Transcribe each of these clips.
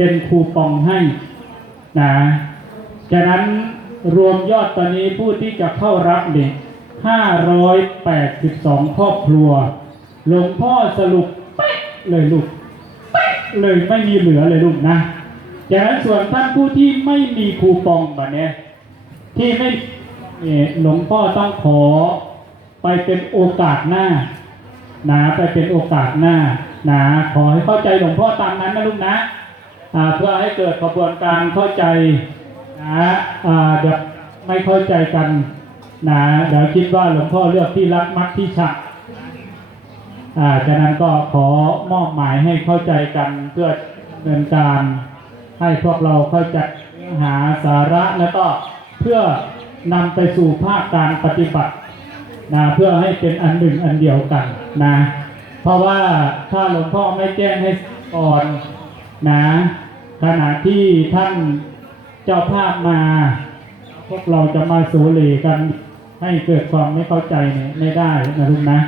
เป็นคูปองให้นะฉะนั้นรวมยอดตอนนี้ผู้ที่จะเข้ารับเนี่ย582 ครอบครัว หลวงพ่อสรุปเป๊ะเลยลูกเป๊ะเลยไม่มีเหลือเลยลูกนะจากนั้นส่วนท่านผู้ที่ไม่มีคูปองแบบเนี้ยที่ไม่เนี่ยหลวงพ่อต้องขอไปเป็นโอกาสหน้านะไปเป็นโอกาสหน้านะขอให้เข้าใจหลวงพ่อตามนั้นนะลูกนะ เพื่อให้เกิดกระบวนการเข้าใจนะเดี๋ยวไม่เข้าใจกันนะเดี๋ยวคิดว่าหลวงพ่อเลือกที่รักมักที่ชักอ่าฉะนั้นก็ขอมอบหมายให้เข้าใจกันเพื่อดำเนินการให้พวกเราเข้าใจหาสาระแล้วก็เพื่อนำไปสู่ภาคการปฏิบัตินะเพื่อให้เป็นอันหนึ่งอันเดียวกันนะ เพราะว่าถ้าหลวงพ่อไม่แจ้งให้ก่อนนะ ขณะที่ท่านเจ้าภาพมา พวกเราจะมาสูรีกันให้เกิดความไม่เข้าใจเนี่ยไม่ได้นะลุงนะ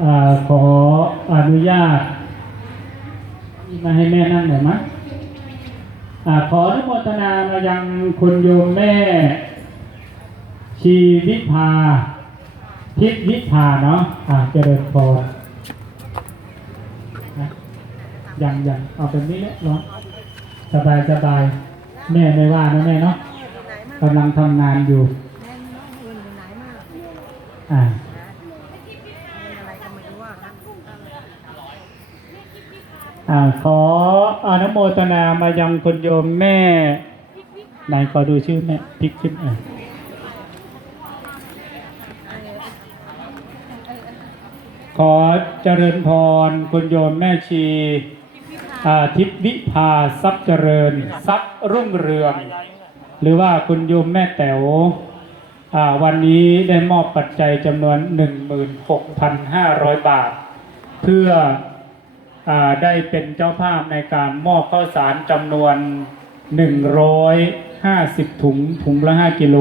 อขออนุญาต มาให้แม่นั่งหน่อยมั้ยอาขออนุโมทนามายังคุณโยมแม่ ชีวิภาทิพย์วิภาเนาะอ่าเจริญพรนะยังยังเอาเป็นนี้แหละเนาะสบายสบายแม่ไม่ว่านะแม่เนาะกำลังทำงานอยู่อ่าก อ่า นะอะไรก็ไม่รู้ว่าครับ อขออนุโมทนามายังคุณโยมแม่ไหนขอดูชื่อแม่พิกขึ้นอะขอเจริญพรคุณโยมแม่ชีทิพย์วิภาทรัพย์เจริญทรัพย์รุ่งเรือง หรือว่าคุณโยมแม่แต๋ววันนี้ได้มอบปัจจัยจำนวน 16,500 บาท เพื่อ ได้เป็นเจ้าภาพในการมอบข้าวสารจำนวน 150 ถุงถุงละ 5 กิโล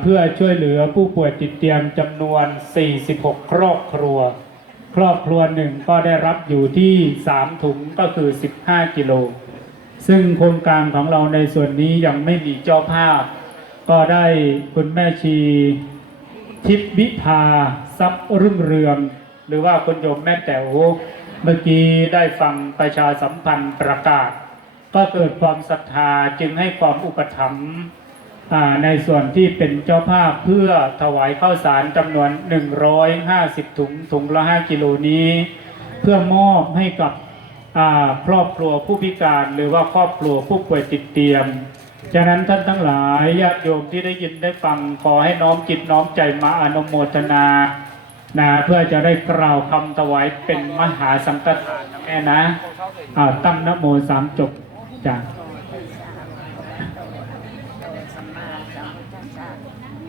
เพื่อช่วยเหลือผู้ป่วยติดเตียงจำนวน 46 ครอบครัว ครอบครัวหนึ่งก็ได้รับอยู่ที่ 3 ถุงก็คือ 15 กิโล ซึ่งโครงการของเราในส่วนนี้ยังไม่มีเจ้าภาพ ก็ได้คุณแม่ชีทิพย์วิภาทรัพย์รุ่งเรือง หรือว่าคุณโยมแม่แต๋วเมื่อกี้ได้ฟังประชาสัมพันธ์ประกาศ ก็เกิดความศรัทธาจึงให้ความอุปถัมภ์ในส่วนที่เป็นเจ้าภาพเพื่อถวายข้าวสารจำนวน 150 ถุงถุงละ 5 กิโลนี้ เพื่อมอบให้กับครอบครัวผู้พิการหรือว่าครอบครัวผู้ป่วยติดเตียงฉะนั้นท่านทั้งหลายญาติโยมที่ได้ยินได้ฟังขอให้น้อมจิตน้อมใจมาอนุโมทนา นะเพื่อจะได้กล่าวคำถวายเป็นมหาสังฆทานนะแม่นะอ่าตั้งนะโมสามจบจ้ะสัมมาสัมพุทธัสสะ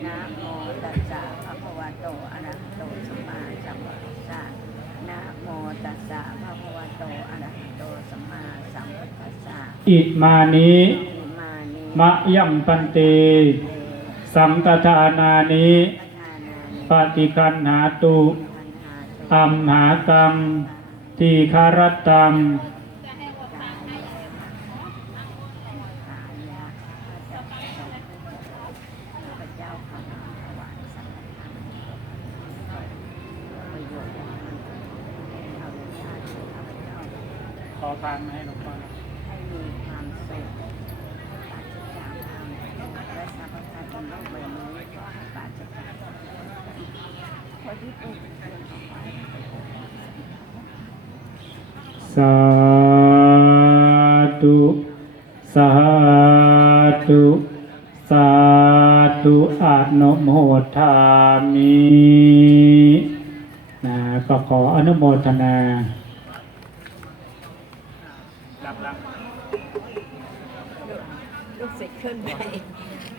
นะโมตัสสะภะคะวะโตอะระหะโตสัมมาสัมพุทธัสสะนะโมตัสสะภะคะวะโตอะระหะโตสัมมาสัมพุทธัสสะอิมานิอิมานิมะยัมปันเตสังฆทานานิทานานิ ปฏิคันหาตุปัญหาตุอัมหากังทีคารตังพระเจ้าขอนอมถวายสังฆทานประโยชน์เอทานมาให้หลวงพ่อให้มีความสุขปราศจากความทุกข์และสรรพสัตว์บนโลกใบนี้ สาธุสาธุสาธุอนุโมทามินะก็ขออนุโมทนารับรับลูกศิษย์ขึ้นไป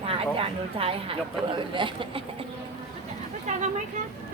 หาอาจารย์อุทัยหายตัวไปเลยอาจารย์ทำไหมคะอ